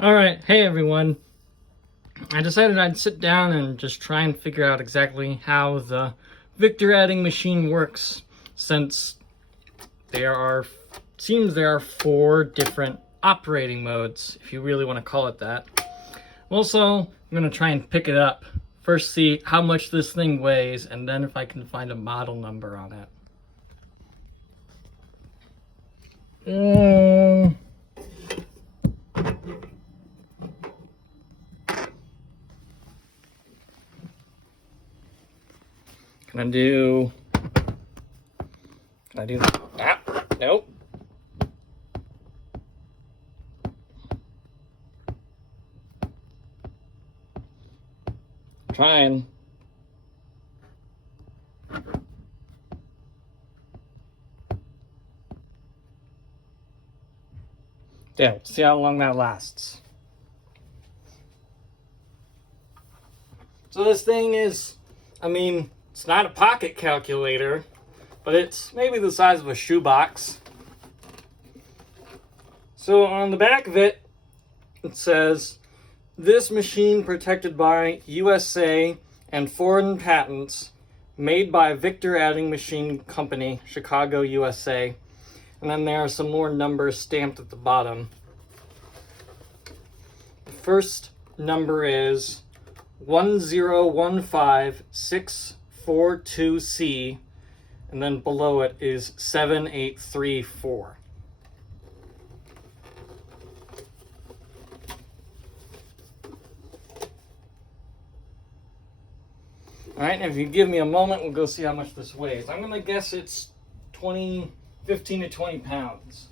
Alright, hey everyone. I decided I'd sit down and just try and figure out exactly how the Victor adding machine works, since seems there are 4 different operating modes, if you really want to call it that. Also, I'm going to try and pick it up. First see how much this thing weighs, and then if I can find a model number on it. Can I do that? Nope. Trying. Yeah, let's see how long that lasts. So this thing is, it's not a pocket calculator, but it's maybe the size of a shoebox. So on the back of it, it says, "This machine protected by USA and foreign patents, made by Victor Adding Machine Company, Chicago, USA." And then there are some more numbers stamped at the bottom. The first number is 1015642C, and then below it is 7834. All right, and if you give me a moment, we'll go see how much this weighs. I'm gonna guess it's 15 to 20 pounds.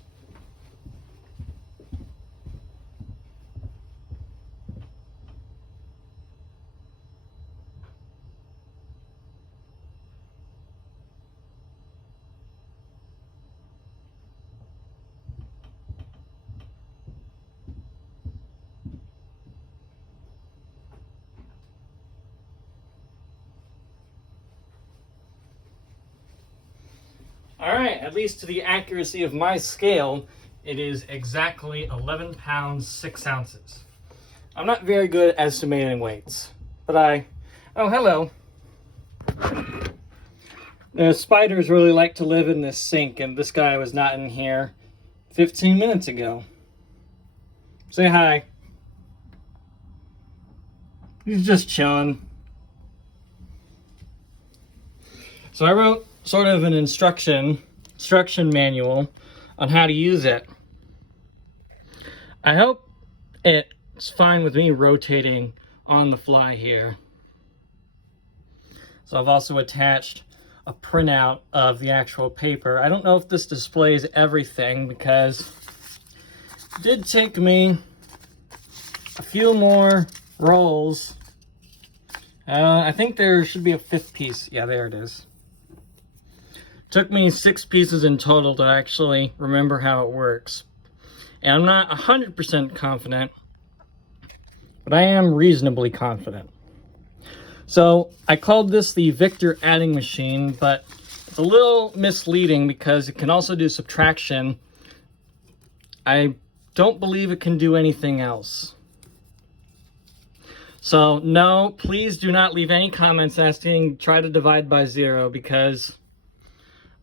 All right, at least to the accuracy of my scale, it is exactly 11 pounds, 6 ounces. I'm not very good at estimating weights, but oh, hello. The spiders really like to live in this sink, and this guy was not in here 15 minutes ago. Say hi. He's just chilling. So I wrote sort of an instruction manual on how to use it. I hope it's fine with me rotating on the fly here. So I've also attached a printout of the actual paper. I don't know if this displays everything because it did take me a few more rolls. I think there should be a 5th piece. Yeah, there it is. Took me 6 pieces in total to actually remember how it works. And I'm not 100% confident, but I am reasonably confident. So I called this the Victor Adding Machine, but it's a little misleading because it can also do subtraction. I don't believe it can do anything else. So no, please do not leave any comments asking try to divide by 0 because,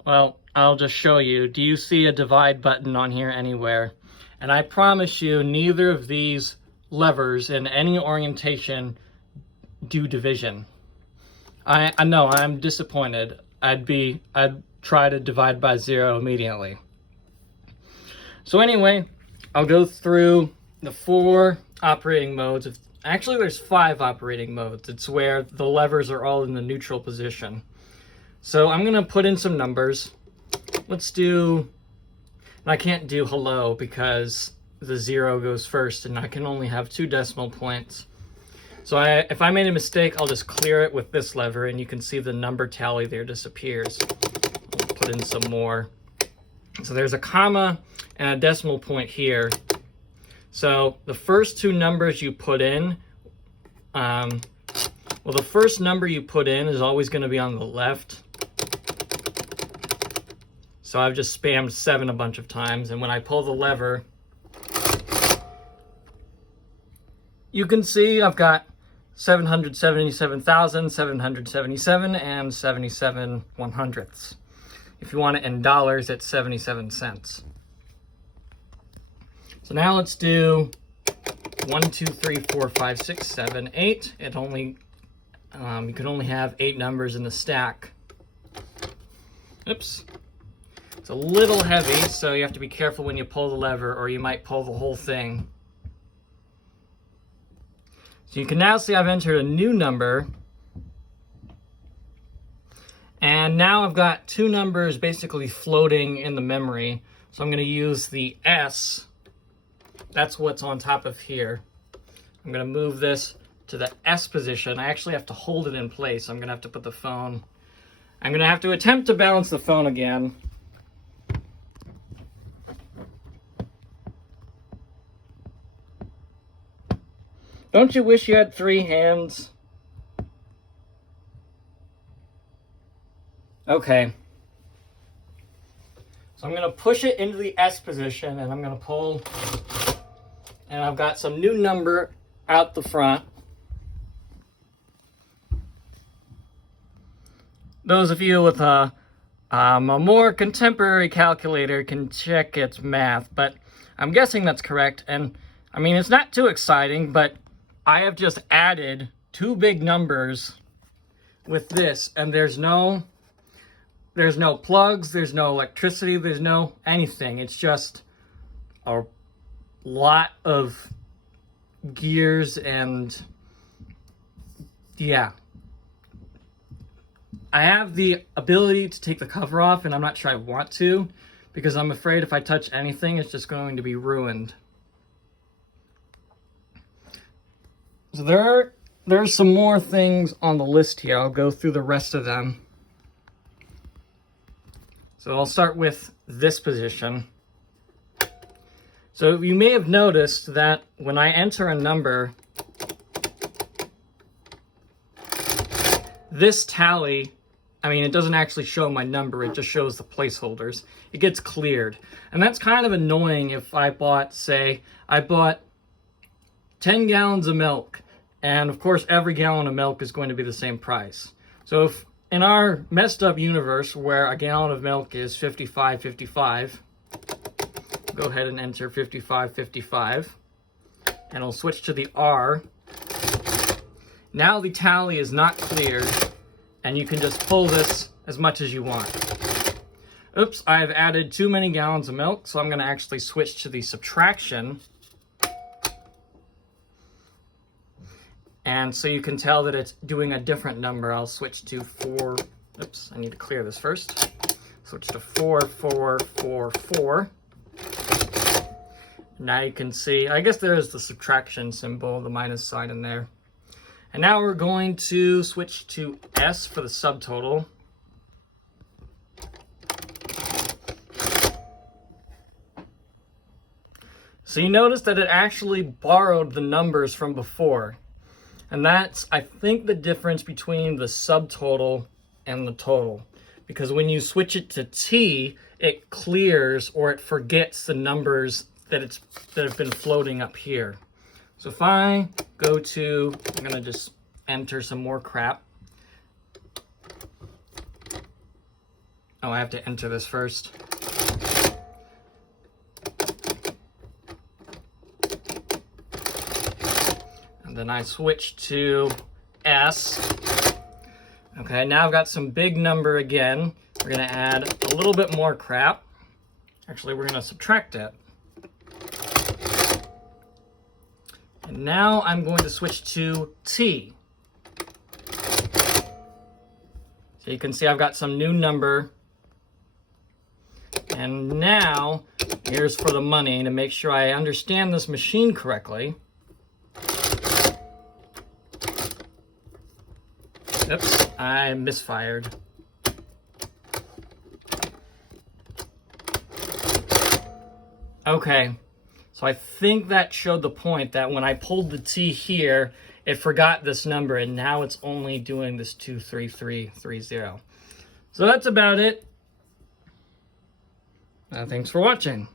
well, I'll just show you. Do you see a divide button on here anywhere? And I promise you, neither of these levers in any orientation do division. I know, I'm disappointed. I'd try to divide by 0 immediately. So anyway, I'll go through the 4 operating modes. Actually, there's 5 operating modes. It's where the levers are all in the neutral position. So I'm gonna put in some numbers. Let's do, I can't do hello because the 0 goes first and I can only have 2 decimal points. So if I made a mistake, I'll just clear it with this lever and you can see the number tally there disappears. I'll put in some more. So there's a comma and a decimal point here. So the first 2 numbers you put in, well, the first number you put in is always going to be on the left. So I've just spammed 7 a bunch of times, and when I pull the lever, you can see I've got 777,777 and 77 100ths. If you want it in dollars, it's 77 cents. So now let's do 1, 2, 3, 4, 5, 6, 7, 8. It only you can only have 8 numbers in the stack. Oops. It's a little heavy, so you have to be careful when you pull the lever, or you might pull the whole thing. So you can now see I've entered a new number. And now I've got 2 numbers basically floating in the memory. So I'm going to use the S. That's what's on top of here. I'm going to move this to the S position. I actually have to hold it in place. I'm going to have to put the phone. I'm going to have to attempt to balance the phone again. Don't you wish you had 3 hands? Okay. So I'm going to push it into the S position, and I'm going to pull, and I've got some new number out the front. Those of you with a more contemporary calculator can check its math, but I'm guessing that's correct. And I mean, it's not too exciting, but I have just added 2 big numbers with this, and there's no plugs, there's no electricity, there's no anything. It's just a lot of gears, and yeah. I have the ability to take the cover off, and I'm not sure I want to, because I'm afraid if I touch anything, it's just going to be ruined. So there's some more things on the list here. I'll go through the rest of them. So I'll start with this position. So you may have noticed that when I enter a number, this tally, I mean, it doesn't actually show my number, it just shows the placeholders. It gets cleared. And that's kind of annoying if I bought, say, I bought 10 gallons of milk, and of course every gallon of milk is going to be the same price. So if in our messed up universe where a gallon of milk is 55.55, go ahead and enter 55.55, and I'll switch to the R. Now the tally is not cleared, and you can just pull this as much as you want. Oops, I've added too many gallons of milk, so I'm going to actually switch to the subtraction. And so you can tell that it's doing a different number. I'll switch to 4. Oops, I need to clear this first. Switch to 4444. Now you can see, I guess there's the subtraction symbol, the minus sign in there. And now we're going to switch to S for the subtotal. So you notice that it actually borrowed the numbers from before. And that's, I think, the difference between the subtotal and the total. Because when you switch it to T, it clears or it forgets the numbers that have been floating up here. So if I go to, I'm going to just enter some more crap. Oh, I have to enter this first. And then I switch to S. Okay, now I've got some big number again. We're going to add a little bit more crap. Actually, we're going to subtract it. And now I'm going to switch to T. So you can see I've got some new number. And now, here's for the money to make sure I understand this machine correctly. Oops, I misfired. Okay, so I think that showed the point that when I pulled the T here, it forgot this number, and now it's only doing this 23330. So that's about it. Thanks for watching.